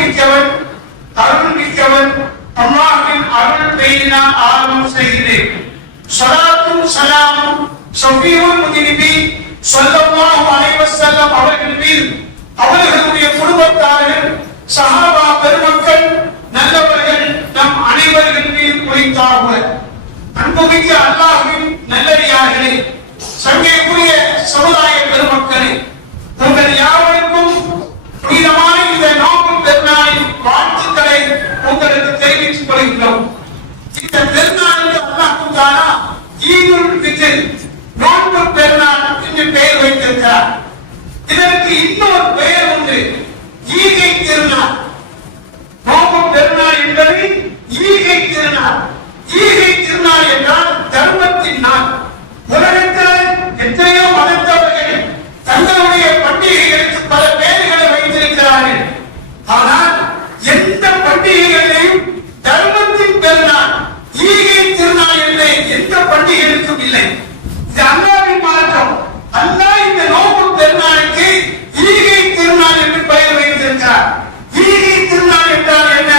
மிக்கவன், அருள் மிக்கவன். அல்லாஹ்வின் அருள் பெயரினால் ஆரம்பம் செய்கிறேன். ஸலாத்தும் ஸலாமும் ஷஃபீஉல் முஜ்ரிமீன் ஸல்லல்லாஹு அலைஹி வஸல்லம் அவர்கள் மீது, அவர்களுடைய குடும்பத்தார்கள், சஹாபா பெருமக்கள், நல்லவர்கள் நம் அனைவர்கள் மீது குறித்தார்கள். அன்புமிக்க அல்லாஹ்வின் நல்லடியார்களே, சங்கைக்குரிய சமுதாய பெருமக்களே, உங்கள் யாவருக்கும் புனிதமான இந்த நோன்பு பெருநாளின் வாழ்த்துக்களை உங்களுக்கு தெரிவித்துக் கொள்கிறோம். இந்த பெருநாளுக்கு அல்லாஹ் தஆலா ஈதுல் ஃபித்ர், நோன்பு பெருநாள் என்று பெயர் வைத்திருக்கிறார். இதற்கு இன்னொரு பெயர் உண்டு, ஈகை திருநாள். நோன்பு பெருநாள் என்பது ஈகை திருநாள். ஈகை திருநாள் என்றால் தர்மத்தின் நாள். உலகத்தில் எத்தனையோ மதத்தவர்கள் தங்களுடைய பண்டிகைகளுக்கு பல பெயர்களை வைத்திருக்கிறார்கள். ஆனால் எந்த பண்டிகைகளையும் தர்மத்தின் பெருநாள், ஈகை திருநாள் என்ற எந்த பண்டிகைகளுக்கும் இல்லை. இது அல்லாஹ்வின் மார்க்கம். அல்லாஹ் இந்த நோன்பு பெருநாளுக்கு ஈகை திருநாள் என்று பெயர் வைத்திருக்கிறார். ஈகை திருநாள் என்றால் என்ன?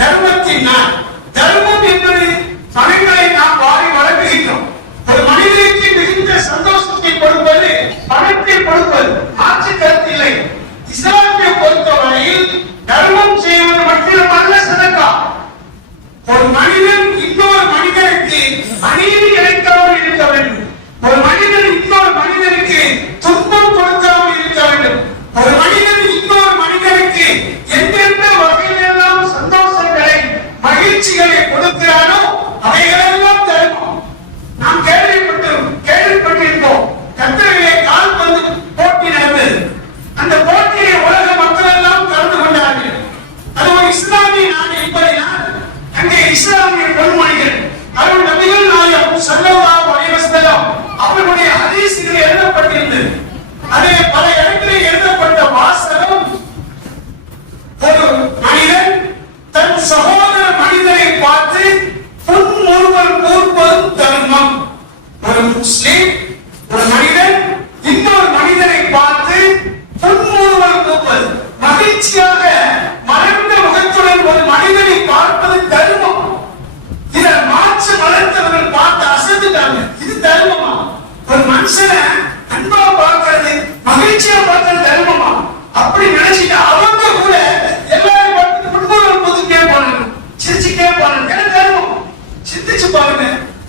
தர்மத்தின் நாள். தர்மம் என்பது பணங்களை நாம் வாரி வழங்குகின்றோம். ஒரு மனிதனுக்கு மிகுந்த சந்தோஷத்தை கொடுப்பது பணத்தை கொடுப்பது, மாற்று கருத்தில்லை. இஸ்லாத்தை பொறுத்தவரையில் தர்மம் செய்வது மட்டுமல்ல சதகா. ஒரு மனிதன் இன்னொரு மனிதனுக்கு அநீதி இழைக்காமல் இருக்க வேண்டும். ஒரு மனிதன் இன்னொரு மனிதனுக்கு துன்பம் கொடுக்காமல் இருக்க வேண்டும். ஒரு மனிதன் இன்னொரு மனிதனுக்கு எந்தெந்த வகையிலெல்லாம் சந்தோஷங்களை, மகிழ்ச்சிகளை கொடுக்கிறானோ அவைகளெல்லாம் தர்மம். நாம் கேள்விப்பட்டிருப்போம், கத்தரிலே கால்பந்து போட்டி நடந்தது. அந்த போட்டியை உலக மக்கள் எல்லாம் கலந்து கொண்டார்கள். அது ஒரு இஸ்லாமிய நாடு என்பதனால் அங்கே இஸ்லாமிய பெருமொழிகள், அருள் நபிகள் நாயகம் ஸல்லல்லாஹு அலைஹி வஸல்லம் அவர்களுடைய ஹதீஸ்கள் எழுதப்பட்டிருந்தது. அதே பல இடங்களில் எழுதப்பட்ட வாசகம், ஒரு மனிதன் தன் சகோதர மனிதனை பார்த்து புன்முறுவல் கூர்ப்பது தர்மம். ஒரு முஸ்லிம், ஒரு மனிதன் இன்னொரு மனிதனை பார்த்து புன்முறுவல் கூர்ப்பது, மகிழ்ச்சியாக மலர்ந்த முகத்துடன் ஒரு மனிதனை பார்ப்பது தர்மம். இத மாற்று மலர்ந்தவர்கள் பார்த்து அசந்துட்டாங்க. இது தர்மமா? ஒரு மனுஷனை அன்பா பார்க்கிறது, மகிழ்ச்சியா பார்க்கிறது தர்மமா? அப்படி நினைச்சிட்டு அவங்க கூட எல்லாரும் பார்த்து புன்முறுவல் கூர்ந்துட்டே போனாங்க, சிரிச்சுட்டே போனாங்க. என்ன தர்மம்? சிந்திச்சு பாருங்க.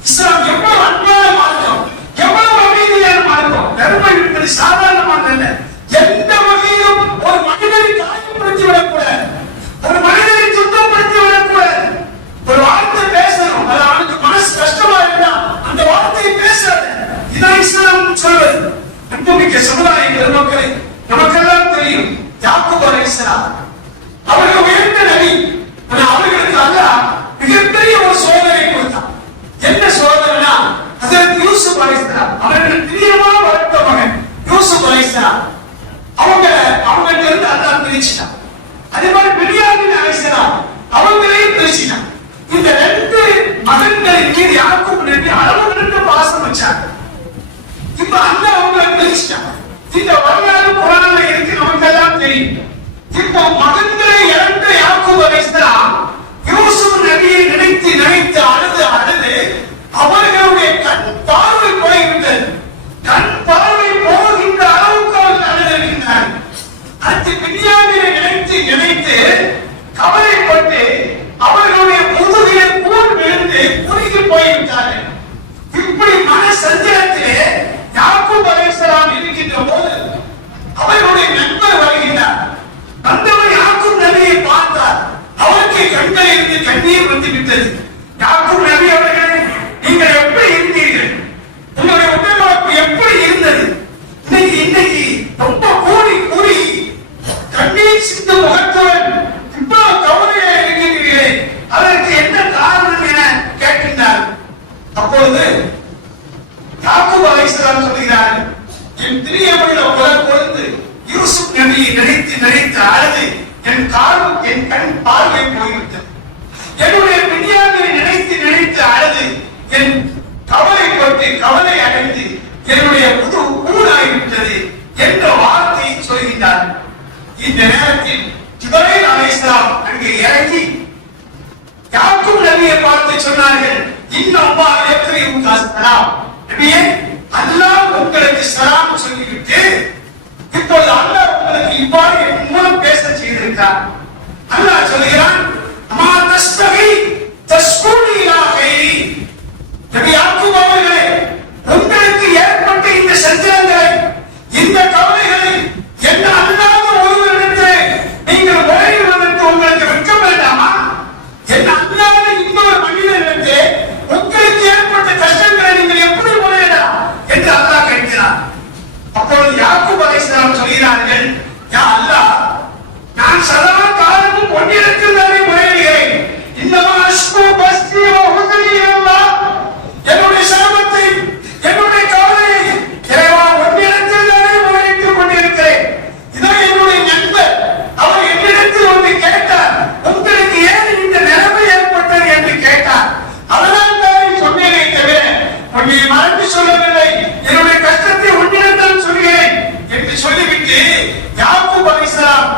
இஸ்லாம் எவ்வளவு அன்பான மார்க்கம், எவ்வளவு அமைதியான மார்க்கம். தர்மம் என்பது சாதாரணமான அல்ல. எந்த வகையிலும் ஒரு மனிதனை காயப்படுத்தி விடக்கூடாது, ஒரு மனிதனை துன்பப்படுத்தி விடக்கூடாது. ஒரு வார்த்தை பேசணும், அது அவனுக்கு மனசு கஷ்டமா இருந்தா அந்த வார்த்தையை பேசாது. இதான் இஸ்லாம் சொல்வது. அன்புமிக்க சமுதாய பெருமக்களை, நமக்கெல்லாம் தெரியும் யாக்கூப் அலைஹிஸ்ஸலாம் அவர்கள் உயர்ந்த நபி. ஆனால் அவர்களுக்கு அல்லாஹ் மிகப்பெரிய ஒரு சோதனை கொடுத்தான். என்ன சோதனைனா, ஹஜ்ரத் யூசுப் அலைஹிஸ்ஸலாம் அவர்கள் பிரியமா வளர்த்த மகன் யூசுப் அலைஹிஸ்ஸலாம் அவங்கள்ட்ட இருந்து அல்லாஹ் பிரிச்சிட்டான். அதே மாதிரி பின்யாமீன் அலைஹிஸ்ஸலாம் அவங்களையும் பிரிச்சிட்டான். இந்த ரெண்டு மகன்களின் மீது யாக்கூப் நபி அளவுக்கு பாசம் வச்சாங்க. இப்ப அல்லாஹ் அவங்களை பிரிச்சிட்டான். இந்த வரலாறு குர்ஆன்ல இருக்கு, நமக்கெல்லாம் தெரியும். இப்போ மகன்களை இழந்த யாக்கூப் அலைஹிஸ்ஸலாம் யூசுப் நபியை நினைத்து நினைத்து அழுது அவர்களுடைய கண் பார்வை போய்விட்டது. கண் பார்வை போகின்ற அளவுக்கு அவர்கள் அழுதிருக்கின்றனர். அடுத்து பின்யாமீனை நினைத்து நினைத்து கவலைப்பட்டு அவர்களுடைய முதுகில் கூர் விழுந்து குறுகி போய்விட்டார்கள். இப்படி மன சஞ்சலத்திலே யாக்கூப் அலைஹிஸ்ஸலாம் இருக்கின்ற போது அவர்களுடைய நண்பர் வருகிறார். வந்தவர் யாக்கூப் நபியை பார்த்தார். அவருக்கு கண்களில் இருந்து கண்ணீர் வந்து விட்டது. யாக்கூப் நபி அவர்களே, நீங்கள் எப்படி இருந்தீர்கள்? உங்களுடைய உடல்நலம் எப்படி இருந்தது? இன்னைக்கு ரொம்ப கூடி கூடி கண்ணீர் சிந்தும் முகத்துடன் இவ்வளவு கவலையா இருக்கிறீர்களே, அதற்கு என்ன காரணம் என கேட்கின்றார். அப்பொழுது யாக்கூப் அலைஹிஸ்ஸலாம் சொல்கிறார், என் பிரியமுள்ள உலர் பொழுது யூசுப் நபியை நினைத்து நினைத்து அழுது என் கண் பார்வை போய்விட்டது. என்னுடைய பின்யாமீனை நினைத்து நினைத்து அழுது என் கவலைப்பட்டு கவலை அடைந்து என்னுடைய புது ஊடாகிவிட்டது என்ற வார்த்தையை சொல்கின்றார். இந்த நேரத்தில் ஜிப்ரீல் அலைஹிஸ்ஸலாம் சொன்னார்கள், இன்னல்லாஹ் யக்ரிமு ஸலாம். நபியே, அல்லாஹ் உங்களுக்கு சலாம் சொல்லிவிட்டு இப்போது அல்லாஹ் உங்களுக்கு இவ்வாறு என் மூலம் பேச செய்திருக்கிறார். அல்லாஹ் சொல்கிறான், அமா தஸ்தகி தஸ்குனி இலா கைரி. நபி யாக்கூப் அவர்களே, உங்களுக்கு ஏற்பட்ட இந்த சஞ்சலங்களை, இந்த கவலைகளை என்ன அல்லாத ஒருவரிடத்தில் நீங்கள் முறையிடுவதற்கு உங்களுக்கு வெட்கம் வேண்டாமா? என்ன அல்லாத இன்னொரு மனிதனிடத்தில் உங்களுக்கு ஏற்பட்ட கஷ்டங்களை நீங்கள் எப்படி முறையிடலாம் என்று அல்லாஹ் கேட்கிறார். அப்பொழுது யாக்கூப் அலைஹிஸ்ஸலாம் சொல்கிறார்கள், யா அல்லாஹ், நான் சதா காலமும் ஒன்றிடத்தில் தானே முறையிடுகிறேன். இன்னமா அஷ்கு பஸ்தி வ ஹுஸ்னி இலல்லாஹ். என்னுடைய சிரமத்தை, என்னுடைய கவலையை இறைவா ஒன்றிடத்தில் தானே முறையிட்டுக் கொண்டிருக்கிறேன். இதோ என்னுடைய நண்பர் அவர் என்னிடத்தில் வந்து கேட்டார், உங்களுக்கு ஏன் இந்த நிலைமை ஏற்பட்டது என்று கேட்டார். அதனால் தானே சொன்னேனே தவிர உன்னை மறந்து சொல்லவில்லை. என்னுடைய கஷ்டத்தை உன்னிடத்தில் சொல்கிறேன் என்று சொல்லிவிட்டு யாக்கூப் அலைஹிஸ்ஸலாம்,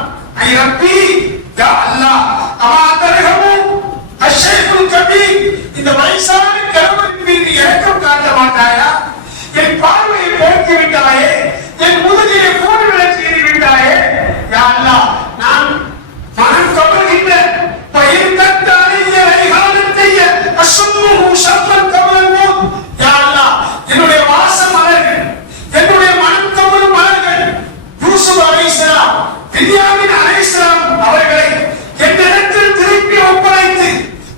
ஐ ரப்பி யா அல்லாஹ், அமா தர்ஹமு அஷ்ஷைகுல் கபீர். இந்த வயசான கிழவரின் மீது இரக்கம் காட்ட மாட்டாயா? என் பார்வையை போக்கி விட்டாயே, என் முதுகிலே கூடு விழச் செய்து விட்டாயே. யா அல்லாஹ், நான் மனம் கவர்கின்ற பயிர் கட்டாரிய ஐகாலத்தைய அசும்முஹு ஷம்மன் கமல் மௌத். யா அல்லாஹ், என்னுடைய வாச மலர்கள், என்னுடைய மனம் கவரும் மலர்கள் யூசுப் அலைஹிஸ்ஸலாம், பின்யாமின் அலைஹிஸ்ஸலாம் அவர்களை என்னிடத்தில் திருப்பி ஒப்படைத்து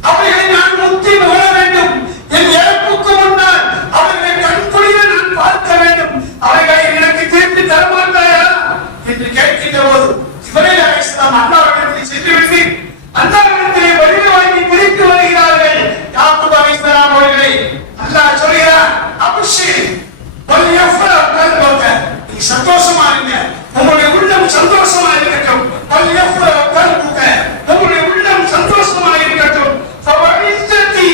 அவர்களை நான் முத்தி முகழ வேண்டும். என் இறப்புக்கு முன்னால் அவர்களை கண்குளிர நான் பார்க்க வேண்டும். அவர்களை எனக்கு திருப்பி தரமாட்டாயா என்று கேட்கின்ற போது இப்ராஹீம் அலைஹிஸ்ஸலாம் அல்லாஹ்விடத்தில் சென்றுவிட்டு அல்லாஹ்விடத்திலே வழி வாங்கி திருப்பி வருகிறார்கள். யாக்கூப் அலைஹிஸ்ஸலாம் அவர்களை அல்லாஹ் சொல்கிறார், அப்ஷிர் வல் யஃப்ரஹ் கல்புக. நீ சந்தோஷமா இருங்க, உங்களுடைய உள்ளம் சந்தோஷமா இருக்கட்டும். வல் யஃப்ரஹ் கல்புக, உங்களுடைய உள்ளம் சந்தோஷமா இருக்கட்டும். ஃபவஇஸ்ஸதி,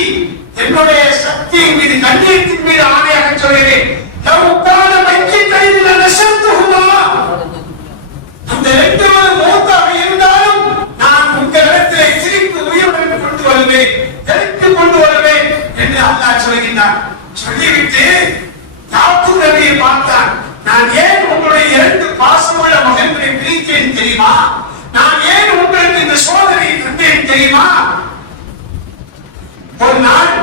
என்னுடைய சக்தியின் மீது, கண்ணியத்தின் மீது ஆணையாக சொல்கிறேன். லவ் கான மையத்தைன் லனஷத்துஹுமா. அந்த ரெண்டு மௌத்தாக இருந்தாலும் நான் உங்களிடத்திலே திருப்பி உயிருடன் கொண்டு வருவேன், எனக்கு கொண்டு வருவேன் என்று அல்லாஹ் சொல்கிறான். சொல்லிவிட்டு யாக்கூப் நபியை பார்த்தான். நான் ஏன் உங்களுடைய இரண்டு பாசமுள்ள மகன்களை பிரித்தேன் தெரியுமா? நான் ஏன் உங்களுக்கு இந்த சோதனையை தந்தேன் தெரியுமா? ஒரு நாள்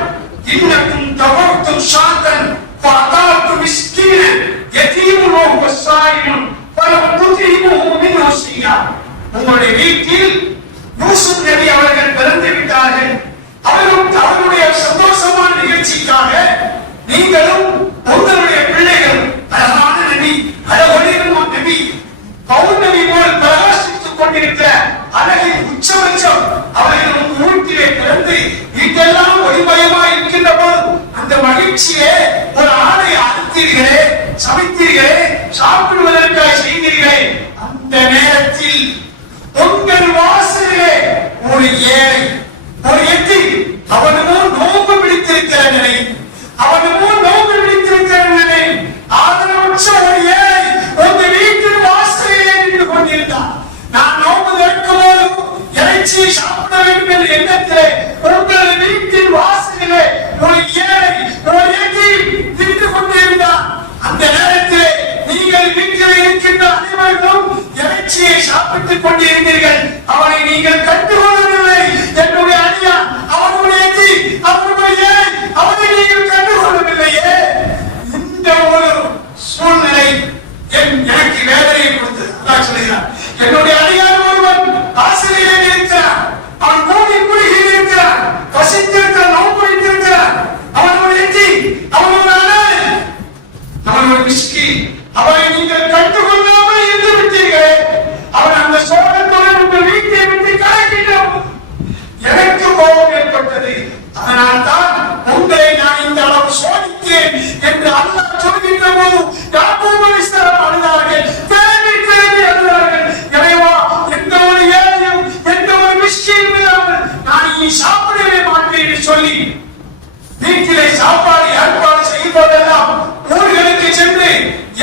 இன்னக்கும் தவறுத்தும் சாந்தன் ஃபஅதாத்து மிஸ்கீனன் யதீமுன் வ ஹுவ ஸாயிமுன் ஃபலம் துதீமுஹு மின்ஹு ஷைஆ. உங்களுடைய வீட்டில் யூசுப் நபி அவர்கள் பிறந்து விட்டார்கள். அவர்களுடைய சந்தோஷமான நிகழ்ச்சிக்காக நீங்களும் உங்களுடைய பிள்ளைகள், அழகான நபி, அழகொளிரும் நபி, பௌர்ணமி போல் பிரகாசித்துக் கொண்டிருக்கிற அழகின் உச்சபட்சம் அவர்கள் உங்கள் வீட்டிலே பிறந்து வீட்டெல்லாம் ஒளிமயமாய் இருக்கின்ற போது அந்த மகிழ்ச்சியே ஒரு ஆணை அறுத்தீர்களே, சமைத்தீர்களே, சாப்பிடுவதற்காக செய்தீர்களே. அந்த நேரத்தில் உங்கள் வாசலிலே ஒரு ஏழை, ஒரு எத்தி, அவனுமோ நோம்பு பிடித்திருக்கிற நிலை, அவனுமோ நோம்பு பிடித்திருக்கிற நிலை, ஆதரவற்ற ஒரு ஏழை உங்கள் வீட்டின் வாசலிலே நின்று கொண்டிருந்தான். நான் நோம்பு திறக்கும் போது இறைச்சியை சாப்பிட வேண்டும் என்ற எண்ணத்திலே உங்கள் வீட்டின் வாசலிலே ஒரு ஏழை, ஒரு எத்தி நின்று கொண்டிருந்தான். அந்த நேரத்திலே நீங்கள் வீட்டில் இருக்கின்ற அனைவரும் இறைச்சியை சாப்பிட்டுக் கொண்டிருந்தீர்கள். அவனை நீங்கள் கண்டுகொள்ளவில்லை. என்னுடைய அடியா, அவனுடைய எத்தி, அவனுடைய அவனை நீங்கள் கண்டுகொள்ளவில்லையே. இந்த ஒரு சூழ்நிலை எனக்கு வேதனையை கொடுத்தது. அல்லாஹ் சொல்கிறார், என்னுடைய அடியார் ஒருவன் ஆசிரியை இருக்கிறான், அவன் கூடி குறுகில் இருக்கிறான், பசித்திருக்கிறான், நோன்பு வைத்திருக்கிறான். அவனுடைய எத்தி, அவனுடைய அனாதை, அவன் ஒரு மிஸ்கீன். அவனை நீங்கள் கண்டுகொள்ளாமல் இருந்து விட்டீர்கள். அவன் அந்த சோகத்துடன் உங்கள் வீட்டை விட்டு கலக்கிட்டோம். எனக்கு கோபம் ஏற்பட்டது. அதனால் தான் உங்களை நான் இந்த அளவு சோதித்தேன் என்று அல்லாஹ் சொல்கின்ற போது யாக்கூப் அலைஹிஸ்ஸலாம் அழுதார்கள், தேம்பி தேம்பி அழுதார்கள். இறைவா, எந்த ஒரு ஏழையும் எந்த ஒரு மிஸ்கீனும் இல்லாமல் நான் இனி சாப்பிடவே மாட்டேன் என்று சொல்லி வீட்டிலே சாப்பாடு ஏற்பாடு செய்வதெல்லாம் ஊர்களுக்கு சென்று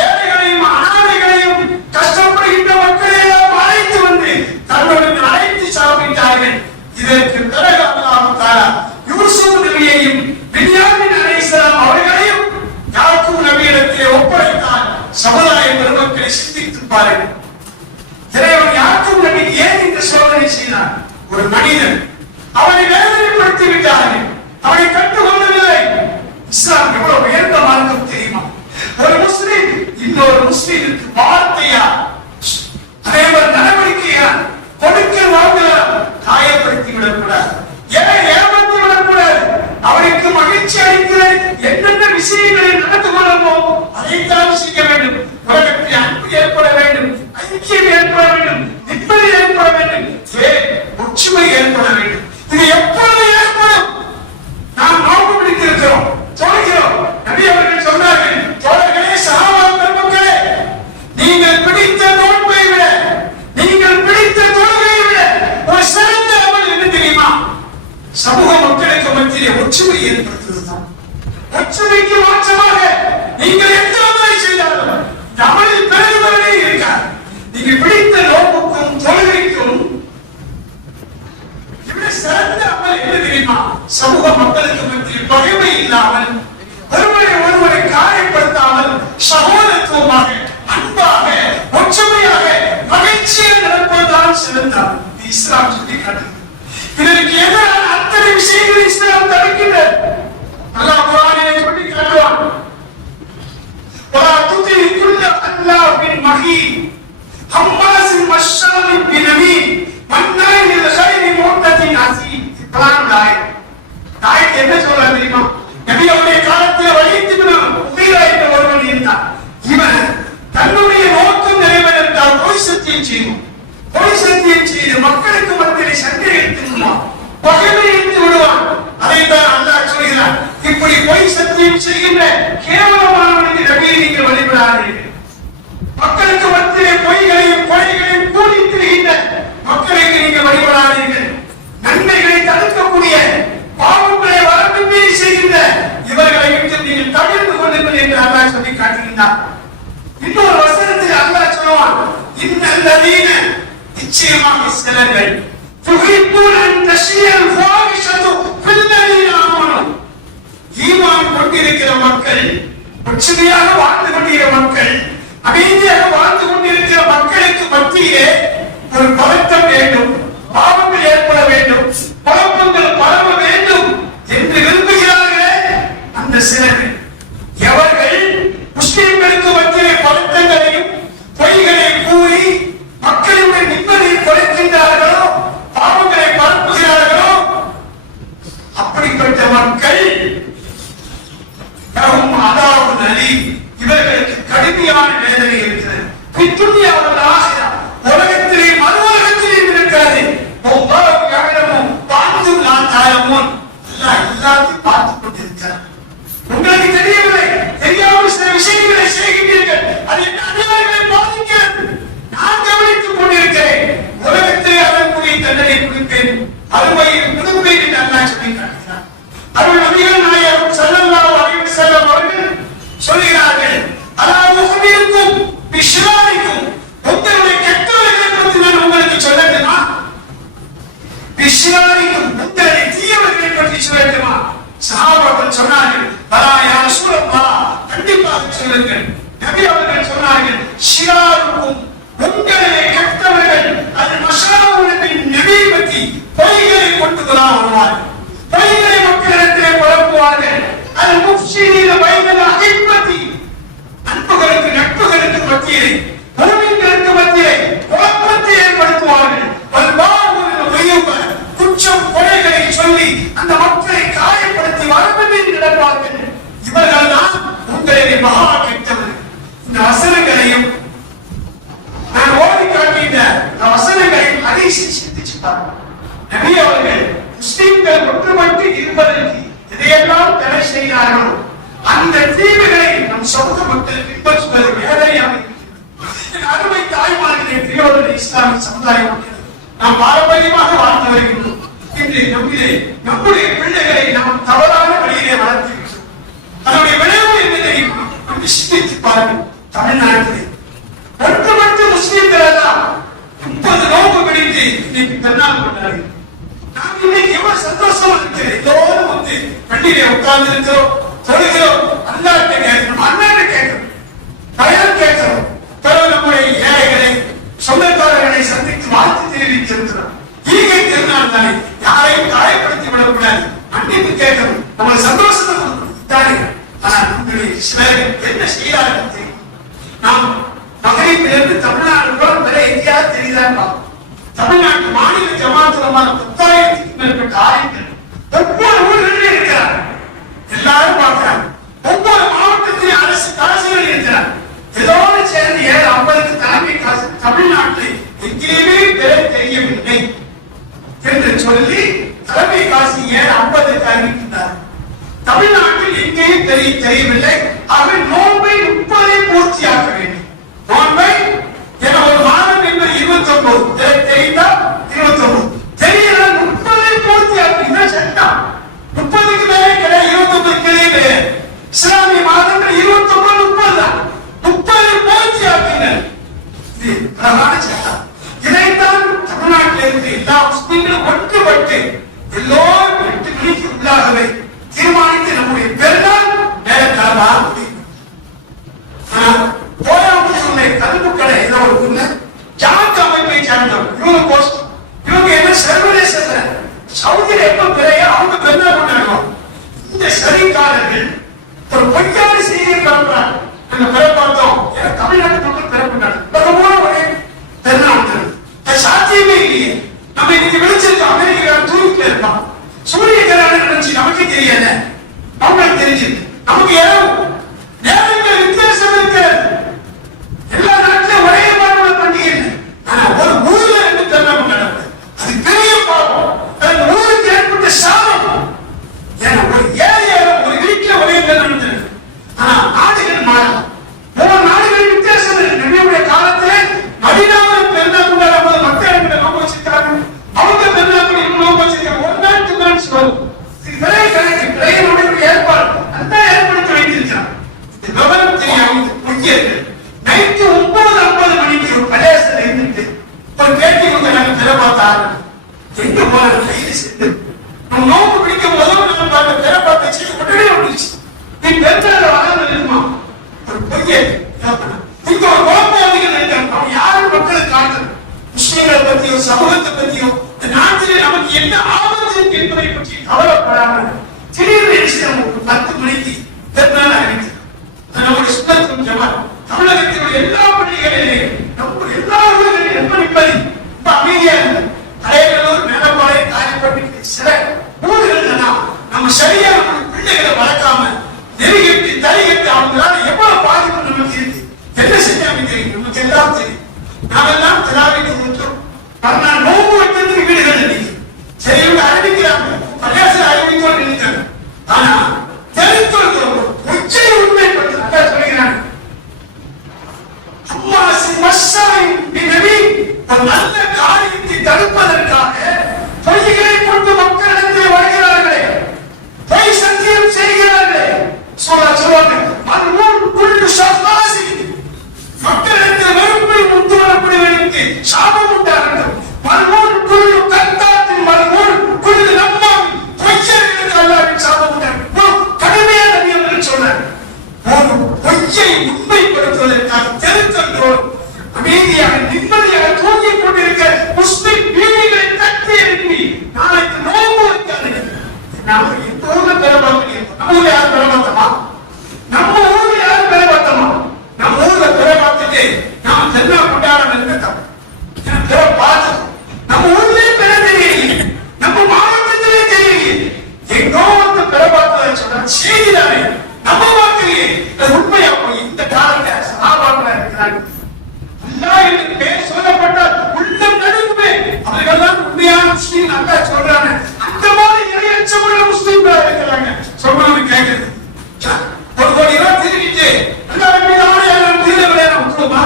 ஏழைகளையும் அனாதைகளையும் கஷ்டப்படுகின்ற மக்களை எல்லாம் அழைத்து வந்து தங்களுடன் அழைத்து சாப்பிட்டார்கள். இதற்கு பிறகு அல்லாஹ் தஆலா யூசுப் பாருங்கள். இறைவன் யாருக்கும் நபிக்கு ஏன் இந்த சோதனை செய்தார்? ஒரு மனிதன் அவனை வேதனைப்படுத்தி விட்டார்கள், அவனை கற்றுக்கொள்ளவில்லை. இஸ்லாம் எவ்வளவு உயர்ந்த மார்க்கம் தெரியுமா? ஒரு முஸ்லிம் இன்னொரு முஸ்லிமுக்கு வார்த்தையா, அதேபோல் நடவடிக்கையா, கொடுக்க வாங்கலாம், காயப்படுத்தி விடக்கூடாது, ஏமாற்றி விடக்கூடாது. அவனுக்கு மகிழ்ச்சி அளிக்கிற என்னென்ன விஷயங்களை நடந்து கொள்ளமோ அதைத்தான் செய்ய வேண்டும். உலகத்தில் அன்பு ஏற்பட வேண்டும், ஐக்கியம் ஏற்பட வேண்டும், நிம்மதி ஏற்பட வேண்டும், ஒற்றுமை ஏற்பட வேண்டும். இது எப்பொழுது ஏற்படும்? நாம் நோக்கு பிடித்திருக்கிறோம், சொல்கிறோம். நபி அவர்கள் சொன்னார்கள், தோழர்களே, சஹாபா பெருமக்களே, நீங்கள் பிடித்த நோன்பை விட, நீங்கள் பிடித்த தொழுகையை விட ஒரு சிறந்த அமல் என்ன தெரியுமா? சமூக மக்களுக்கு மத்தியிலே ஒற்றுமை ஏற்படுத்துவதுதான். ஒற்றுமைக்கு மாற்றமாக நீங்கள் எந்த அமலை செய்தாலும் அமலில் பெருமையே இருக்காது. நீங்க பிடித்த நோக்குக்கும் தொழுகைக்கும் சிறந்த அமல் என்ன தெரியுமா? சமூக மக்களுக்கு மத்தியில் பகைமை இல்லாமல், ஒருவரை காயப்படுத்தாமல், சகோதரத்துவமாக, அன்பாக, ஒற்றுமையாக, மகிழ்ச்சியாக நடப்பதுதான் சிறந்த அமல். இஸ்லாம் சொல்லி காட்டுகிறது. இதற்கு எதிரான அத்தனை விஷயங்களை இஸ்லாம் தடுக்கின்றது. அல்லாஹ் குர்ஆனிலே சொல்லி காட்டுவான், வலா துதி குல்ல அல்லாஹ்வின் மஹீன் ஹம்மாஸின் மஷ்ஷாலின் பினமீன் மன்னாயின் லில்கைரி முஅத்ததின் அஸீம். குர்ஆன் ஆயத் என்ன சொல்றாங்க தெரியுமா? நபி அவருடைய காலத்தில் வலித் இப்னு உமைரா என்ற ஒருவன் இருந்தான். இவன் தன்னுடைய நோக்கம் நிறைவேற்றால் பொய் சத்தியம் செய்வான். பொய் சத்தியம் செய்து மக்களுக்கு மத்தியிலே சண்டை இழுத்து விடுவான், பகைமை இழுத்து விடுவான். அதைத்தான் அல்லாஹ் சொல்கிறான், இப்படி பொய் சத்தியம் செய்கின்ற கேவலமானவனுக்கு நபியை நீங்கள் வழிபடாதீர்கள். மக்களுக்கு மத்தியிலே பொய்களையும் கொலைகளையும் கூடி திரிகின்ற மக்களுக்கு நீங்கள் வழிபடாதீர்கள். நன்மைகளை தடுக்கக்கூடிய, பாவங்களை வரம்பு மீறி செய்கின்ற இவர்களை விட்டு நீங்கள் தவிர்த்து கொள்ளுங்கள் என்று அல்லாஹ் சொல்லி காட்டுகின்றார். இன்னொரு வசனத்தில் அல்லாஹ் சொல்லுவான், இன்னல்லதீன, நிச்சயமாக சிலர்கள், துஹிப்பூன அன் தஷியல் ஃபாஹிஷது ஃபில்லதீன ஆமனு, ஈமான் கொண்டிருக்கிற மக்கள், ஒற்றுமையாக வாழ்ந்து கொண்டிருக்கிற மக்கள், அமைதியாக வாழ்ந்து கொண்டிருக்கிற மக்களுக்கு மத்தியிலே ஒரு பதட்டம் வேண்டும், பாவங்கள் ஏற்பட வேண்டும், குழப்பங்கள் பரவ வேண்டும் என்று விரும்புகிறார்களே அந்த சிலர்கள், எவர்கள் முஸ்லிம்களுக்கு மத்தியிலே பதட்டங்களையும் பொய்களை கூறி மக்களுடைய நிம்மதியை குறைக்கின்றார்களோ, பாவங்களை பரப்புகிறார்களோ, அப்படிப்பட்ட மக்கள் அதாவது அலீம், இவர்களுக்கு கடுமையான வேதனை இருக்கிறது. உலகத்திலே மறு உலகத்திலேயும் இருக்காது. எல்லாத்தையும் பார்த்துக் கொண்டிருக்கிறார். உங்களுக்கு தெரியவில்லை, தெரியாமல் சில விஷயங்களை செய்கின்றீர்கள். அது என்ன அநியாயங்களை பாதிக்கிறது. நான் கவனித்துக் கொண்டிருக்கிறேன். உலகத்திலே அதற்குரிய தண்டனை கொடுப்பேன், அருமையில் புதுப்பேன் என்று அல்லாஹ் சொல்லி காட்டுகிறார். அருள் நபிகள் நாயகம் ஸல்லல்லாஹு அலைஹி வஸல்லம் அவர்கள் சொல்கிறார்கள், அலா உஹ்பிருக்கும் பிஷ்ராரிக்கும், உங்களுடைய கெட்டவர்களை பற்றி நான் உங்களுக்கு சொல்லட்டுமா? பிஷ்ராரிக்கும், உங்களுடைய தீயவர்களை பற்றி சொல்லட்டுமா? சஹாபாக்கள் சொன்னார்கள், அலா யா ரசூலல்லாஹ், கண்டிப்பாக சொல்லுங்கள். நபி அவர்கள் சொன்னார்கள், ஷிராருக்கும், உங்களுடைய கெட்டவர்கள், அது மஷாவுலின் நபீபத்தி, பொய்களை கொண்டு வருவார்கள், பொய்களை மக்களிடத்திலே பரப்புவார்கள். அது முஃப்ஸிதீன பைனல் அஹிப்பத்தி, அன்புகளுக்கு நட்புகளுக்கு மத்தியிலே, முஃமின்களுக்கு மத்தியிலே குழப்பத்தை ஏற்படுத்துவார்கள். குற்றம் கொலைகளை சொல்லி அந்த மக்களை காயப்படுத்தி வரம்பில் நடப்பார்கள். இவர்கள் தான் உங்களுடைய மகா கெட்டவர்கள். இந்த வசனங்களையும் நான் ஓடி காட்டிய வசனங்களையும் அதிசி சிந்திச்சு பாருங்கள். நபி அவர்கள் முஸ்லிம்கள் ஒன்றுபட்டு இருப்பதற்கு இதையெல்லாம் தடை செய்கிறார்களோ அந்த தீவுகளை நம் சொந்த மக்கள் பின்பற்றுவது வேலையாக இருக்கிறது. அருமை தாய்மார்களே, பிரியோதனை இஸ்லாமிய சமுதாய மக்கள், நாம் பாரம்பரியமாக வாழ்ந்து வருகின்றோம். இன்று நம்முடைய பிள்ளைகளை நாம் தவறான வழியிலே வளர்த்திருக்கிறோம். அதனுடைய விளைவு என்ன தெரியுமா? சிந்தித்து பாருங்கள். தமிழ்நாட்டிலே ஒன்றுபட்டு முஸ்லிம்கள் எல்லாம் 30 நோன்பு பிடித்து இன்னைக்கு பெருநாள் கொண்டாடுகிறோம். நாம் இன்னைக்கு எவ்வளவு சந்தோஷமா இருக்கிறோம். எல்லோரும் வந்து பள்ளியிலே உட்கார்ந்து இருக்கிறோம், தொழுகிறோம், அல்லாஹ்விட்ட கேட்கிறோம், அண்ணாட்ட கேட்கிறோம், பயன் கேட்கிறோம். பிறகு நம்முடைய ஏழைகளை சொந்தக்காரர்களை சந்தித்து வாழ்த்து தெரிவித்திருக்கிறோம். ஈகை திருநாள் தானே, யாரையும் காயப்படுத்தி விடக்கூடாது, மன்னிப்பு கேட்கணும், நம்ம சந்தோஷத்தை தானே. ஆனால் நம்முடைய சிலர் என்ன செய்யறார்கள் தெரியும்? நாம் மகளிரிலிருந்து தமிழ்நாடு வேற எங்கேயாவது தெரியுதான். தமிழ்நாட்டு மாநில ஜமாத்துலமான 10,000க்கும் மேற்பட்ட ஆய்வுகள் ஒவ்வொரு ஊர்களிலும் இருக்கிறார். எல்லாரும் பார்க்கிறாங்க. ஒவ்வொரு மாவட்டத்திலும் அரசுகள் இருக்கிறார். இதோடு சேர்ந்து 750 தலைமை காசு தமிழ்நாட்டில் எங்கேயுமே பெற தெரியவில்லை என்று சொல்லி தலைமை காசு 750 அறிவிக்கின்றார். தமிழ்நாட்டில் எங்கேயும் தெரியவில்லை. அவர் நோன்பை 30 பூர்த்தியாக்க வேண்டும். நோன்பை என ஒரு மாதம் என்பது 29 தெரிந்தா 29 தெரியல 30 பூர்த்தியாக்க சட்டம். 30க்கு மேலே கிடையாது, 29 கிடையாது. இஸ்லாமிய மாதங்கள் 29 30 தான். 30 பூர்த்தியாக்குங்க. இது பிரதான சட்டம். இதைத்தான் தமிழ்நாட்டில் இருந்து எல்லா முஸ்லிம்களும் ஒன்றுபட்டு எல்லோரும் 8 மணிக்கு உள்ளாகவே தீர்மானித்து நம்முடைய பெருநாள் நேரக்காலமாக முடியும். கருப்புக்கடை ஏதோ ஒரு ஜாக் அமைப்பை சார்ந்தவர் இவங்க என்ன சர்வதேசத்துல சவுதியில எப்ப பிறைய அவங்க பெருநாள் கொண்டாடுவோம். இந்த சரிக்காரர்கள் ஒரு பொய்யான செய்தியை கிளம்புறாங்க. நாங்க பிற பார்த்தோம், ஏன்னா தமிழ்நாட்டு மக்கள் பிற கொண்டாடு ஒரே பெருநாள் சாத்தியமே இல்லையே. நம்ம இன்னைக்கு விழிச்சிருக்கோம், அமெரிக்காரன் தூக்கிட்டு இருப்பான், சூரிய கிரகணம் நினைச்சு நமக்கு தெரியல, அவங்களுக்கு தெரிஞ்சது. நமக்கு நேரங்கள் வித்தியாசம் இருக்கிறது. எல்லா நாட்டிலும் ஒரே மாதிரி பண்டிகை. ஆனா ஒரு ஊர்ல 2 பெருநாள் நடக்குது, அது பெரிய பாவம். அந்த ஊருக்கு ஏற்பட்ட சாபம். ஏன்னா ஒரு ஏரியால ஒரு வீட்டுல ஒரே பெருநாள் நடக்குது. ஆனா நாடுகள் மாறலாம். ஒவ்வொரு நாடுகளின் வித்தியாசம் இருக்கு. நம்முடைய காலத்துல மதீனாவில் பெருநாள் கொண்டாடும் போது மக்கள் நோக்கம் வச்சிருக்காங்க, அவங்க பெருநாள் நோக்கம் வச்சிருக்காங்க. ஒரு நாள் 2 நாள் வரும். பிழை கணக்கு பிழையினுடைய ஏற்பாடு அந்த ஏற்படுத்தி வைத்திருக்கிறார். இந்த விவரம் தெரியாம பொய்யர்கள் நைட்டு 9:50 மணிக்கு ஒரு பிரதேசத்தில் இருந்துட்டு ஒரு பேட்டி வந்து நாங்கள் பிற பார்த்தாரு. எங்க போன கைது சென்று நம்ம நோக்கு பிடிக்கும் போதும் நம்ம பார்த்த பிற பார்த்த செய்தி உடனே வந்துச்சு. நீ பெருநாள் வளர்ந்து இருக்குமா ஒரு பொய்ய இங்க ஒரு குழப்பவாதிகள் இருக்காங்க. அவன் யாரும் மக்களுக்கு காட்டுறது முஸ்லிம்களை பத்தியோ சமூகத்தை பத்தியோ இந்த நாட்டிலே நமக்கு என்ன ஆபத்து என்பதை பற்றி கவலைப்படாமல் திடீர்னு 10 மணிக்கு பெருநாள் அறிவித்தார். நம்முடைய சுத்தத்துவம் ஜமாத் தமிழகத்தினுடைய எல்லா பள்ளிகளிலேயும் நம்முடைய எல்லா ஊர்களிலும் ரொம்ப நிம்மதி, ரொம்ப அமைதியா இருந்தது. தலைவர்களூர், மேலப்பாளைய, காயப்பட்டு சில ஊர்கள் நம்ம சரியா பிள்ளைகளை வளர்க்காம நெருகிட்டு தலிகிட்டு அவங்களால எவ்வளவு பாதிப்பு நமக்கு இருக்கு. என்ன செஞ்சாங்க தெரியும், நமக்கு எல்லாம் தெரியும். நாமெல்லாம் திராவிட்டு விட்டோம். மறுநாள் நோம்பு வைக்கிறதுக்கு வீடுகள் இருக்கு. சரி இவங்க அறிவிக்கிறாங்க, பள்ளியாசல் அறிவித்தோம் நினைத்தாங்க. ஆனா தெரிவித்தோம் உச்சை உண்மைப்பட்டு சொல்லுகிறாங்க. ஒரு நல்ல காரியத்தை தடுப்பதற்காக பொய்களை கொண்டு மக்களிடத்தில் வருகிறார்களே, பொய் சத்தியம் செய்கிறார்களே. சொல்லுவாங்க மக்களிடத்தில் வெறுப்பை முந்து வரக்கூடியவர்களுக்கு சாபம் உண்டாகட்டும். மறுமூன் குழு கத்தாத்தின் மறுமூன் குழு நம்மாவின் பொய்யர்களுக்கு அல்லாவின் சாபம் உண்டாகட்டும். கடுமையான நியமங்கள் சொன்னார். ஒரு பொய்யை உண்மைப்படுத்துவதற்காக தெரிந்தோம் அமைதியாக நிம்மதியாக தூங்கிக் கொண்டிருக்க முஸ்லிம் வீடுகளை தட்டி எழுப்பி நாளைக்கு நோம்பு வைக்காது. நாம இந்த ஊர்ல பெற பார்க்க, நம்ம ஊர்ல யாரும் பெற பார்த்தோமா? நம்ம ஊர்ல யாரும் பெற பார்த்தோமா? நம்ம ஊர்ல பெற பார்த்துட்டு நாம தென்னா கொண்டாட இருக்கோம். பெற பார்த்தோம், நம்ம ஊர்லயே பெற தெரியலையே, நம்ம மாவட்டத்திலே தெரியலையே. எங்கோ வந்து பெற பார்த்ததை சொன்னா செய்திதானே, நம்ம வாக்கிலேயே உண்மையா போய் இந்த காலத்தை சகாபாக்களா இருக்கிறாங்க. என்று பேர் சொல்லப்பட்டால் உள்ளம் நடுங்குமே. அவர்கள் தான் உண்மையான முஸ்லீம். அல்லா சொல்றாங்க, அந்த மாதிரி இறையச்சமுள்ள முஸ்லீம்களா இருக்கிறாங்க. சொல்றாங்க கேட்குது. 1 கோடி ரூபாய் திருவிட்டு அல்லாஹ் மீது ஆணையாளர் தீரவில்லை விட்டுருமா?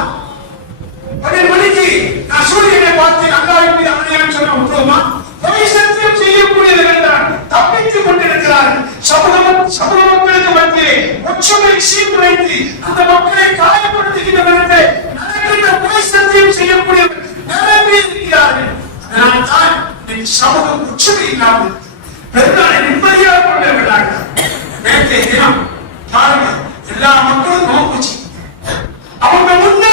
12 மணிக்கு நான் சூரியனை பார்த்து அல்லாஹ் மீது ஆணையாளர் சொன்ன விட்டுருமா? பொய் சத்தியம் செய்யக்கூடியவர்கள் தான் தப்பித்துக் கொண்டிருக்கிறார்கள். சமூக மக்களுக்கு மத்தியிலே ஒற்றுமை சீர்குலைத்து அந்த மக்களை காயப்படுத்துகின்றவர்கள் பொய் சத்தியம் செய்யக்கூடியவர்கள் நிறைய இருக்கிறார்கள். அதனால்தான் சமூகம் ஒற்றுமை இல்லாமல் பெருநாளை நிம்மதியாக கொண்டவர்களாக நேற்றைய தினம் பாருங்க, எல்லா மக்களும் நோக்குச்சு. அவங்க முன்ன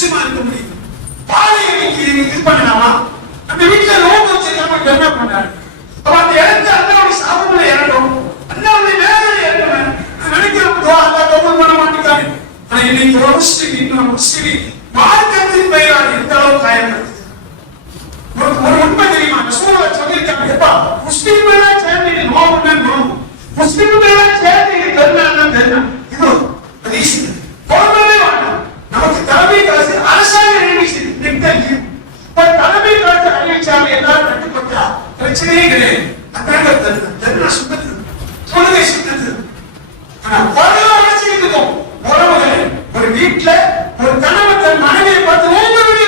முஸ்லிமா இருக்க முடியும்? பாலையை இது பண்ணலாமா? அந்த வீட்டுல நோக்கு வச்சிருக்காம என்ன பண்றாரு? அப்ப அந்த இடத்துல அல்லாவுடைய சாபங்களை இறங்கும், அல்லாவுடைய வேதனை இறங்கணும். நினைக்கிறப்போ அல்லா கபூல் பண்ண மாட்டேங்காரு. ஆனா இன்னைக்கு ஒரு முஸ்லிம் இன்னொரு முஸ்லிம் மார்க்கத்தின் பெயரால் எந்த அளவு காயப்படுது. ஒரு உண்மை தெரியுமா? ரசூலுல்லாஹ் சொல்லியிருக்காங்க, எப்பா முஸ்லிம்களா சேர்ந்து நோவுன்னா நோவு, முஸ்லிம்களா சேர்ந்து கருணா கருணா. இது ஹதீஸ். பொறுமையே வேண்டாம். நமக்கு தலைமை கலசி அரசாங்க நிர்ணயிச்சு தலைமை கலசி அறிவிச்சாங்க, எல்லாரும் கட்டுப்பட்டா பிரச்சனையே கிடையாது. அதாங்க தருணா சுத்தது, தொழுகை சுத்தது. உறவுகளை ஒரு வீட்டுல ஒரு கணவன் தன் மனைவியை பார்த்து ஒவ்வொருடைய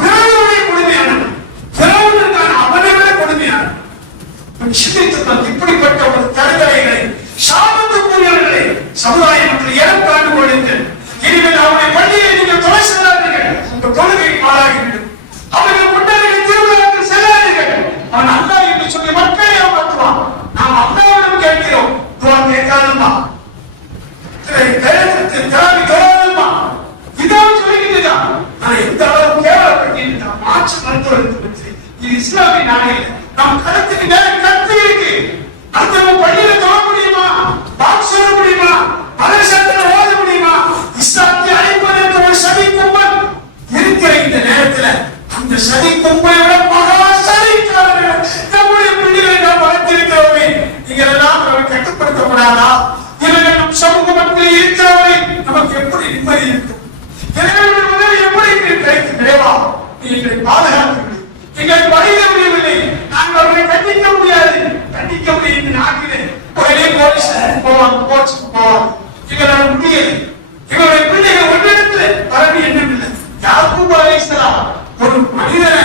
பிறவுடைய கொடுமையானவன், பிறவுக்கான அவனை விட கொடுமையானவன். இப்படிப்பட்ட ஒரு தருதலைகளை சாபத்துக்குரியவர்களை சமுதாயம் என்று ஏன் காண்டு கொள்ளுங்கள். இனிமேல் அவருடைய பள்ளியை நீங்கள் தொலை செல்லாதீர்கள், உங்கள் தொழுகை பாழாகிவிடும். அவர்கள் முன்னாடி திருவிழாக்கள் செல்லாதீர்கள். அவன் அல்லா என்று சொல்லி மக்களை ஏமாற்றுவான். நாம் அல்லாவிடம் கேட்கிறோம், துவா கேட்காதம்மா, இதான் சொல்லிக்கிட்டுதான். ஆனா எந்த அளவு கேவலப்பட்டு மாற்று மருத்துவத்தை பற்றி இது இஸ்லாமிய நாடுகள் நம் கருத்துக்கு நேரம் கருத்து இருக்கு. அடுத்த பள்ளியில தொழ முடியுமா? பாக் சொல்ல முடியுமா? மதரசத்தில் ஓத முடியுமா? இஸ்லாத்தை அழைப்பது என்ற ஒரு சதி கும்பல் இருக்கிற இந்த நேரத்தில் அந்த சதி கும்பலை விட மகா சதிக்காரர்கள் நம்முடைய பிள்ளைகளை நாம் வளர்த்திருக்கிறோமே, நீங்கள் எல்லாம் கட்டுப்படுத்தப்படாதா? இவர்கள் நம் சமூக மக்களில் இருக்கிறவரை நமக்கு எப்படி நிம்மதி இருக்கும்? எப்படி கிடைக்கும்? தேவா, எங்களை பாதுகாக்க எங்களுக்கு வழியிட முடியவில்லை. நாங்கள் அவர்களை கண்டிக்க முடியாது. கண்டிக்க முடியும் இந்த நாட்டிலே உடனே போலீஸ் போவாங்க, கோர்ட்ஸுக்கு போவாங்க. எங்களால் முடியலை. எங்களுடைய பிள்ளைகள் ஒன்றிடத்தில் பரவி எண்ணம் இல்லை. யாக்கூப் அலைஹிஸ்ஸலாம் ஒரு மனிதனை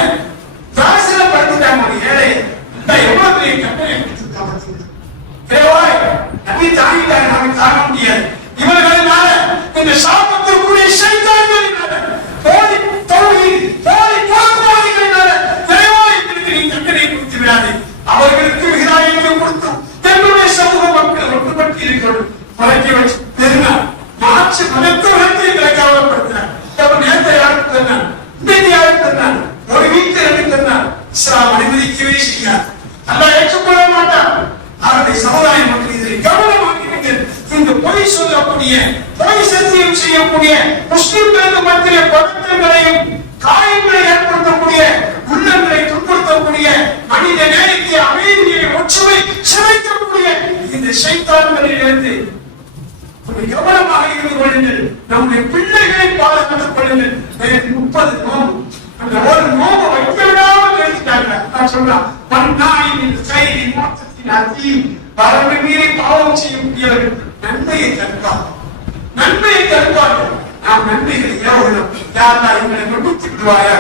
தாசனப்படுத்திட்டாங்க. ஒரு ஏழை எவ்வளவு பெரிய கட்டளை கொடுத்திருக்காங்க. தேவாய் நபி தாங்கிட்டாங்க, நாங்கள் தாங்க முடியாது. இவர்களால இந்த சாபத்திற்குரிய சைத்தான்களினால போலி தௌஹீத் போலி கோட்பாடுகளினால தேவாய் நீ கட்டளை கொடுத்து விடாதே. அவர்களுக்கு ஹிதாயத்தை கொடுத்தோம். என்னுடைய சமூக மக்கள் ஒன்றுபட்டு இருக்கிறோம். பழக்கி வச்சு தெரினா மாற்று மனத்தோடு எங்களை கவலைப்படுத்தினார். நேரத்தை யாருக்கு தந்தார்? இன்னைக்கு யாருக்கு தந்தார்? ஒரு வீட்டில் எனக்கு தந்தார். இஸ்லாம் அனுமதிக்கவே செய்யாது. அல்லாஹ் ஏற்றுக்கொள்ள மாட்டார். அவருடைய சமுதாய மக்கள் இதை கவனமாக்கிறீர்கள். இந்த பொய் சொல்லக்கூடிய பொய் சத்தியம் செய்யக்கூடிய முஸ்லிம்களுக்கு மத்திய பதற்றங்களையும் காயங்களை ஏற்படுத்தக்கூடிய உள்ளங்களை துன்புறுத்தக்கூடிய மனித நேயத்தை அமைதியை ஒற்றுமை சிதைக்கக்கூடிய இந்த சைத்தான்களிலிருந்து கவனமாக இருந்து கொள்ளுங்கள். நம்முடைய பிள்ளைகளை பாதுகாத்துக் கொள்ளுங்கள். 30 நோம்பு அந்த ஒரு நோம்பு வைக்க விடாமல் எடுத்துட்டாங்க. நான் சொல்றேன், பன்னாயின் கைதி மொத்தத்தின் அதி வரம்பு மீறி பாவம் செய்யக்கூடியவர்கள் நன்மையை தடுப்பார்கள். நன்மையை தடுப்பார்கள். நாம் நன்மைகளை ஏவுகிறோம். யாரெல்லாம் எங்களை நொடித்து விடுவாயா?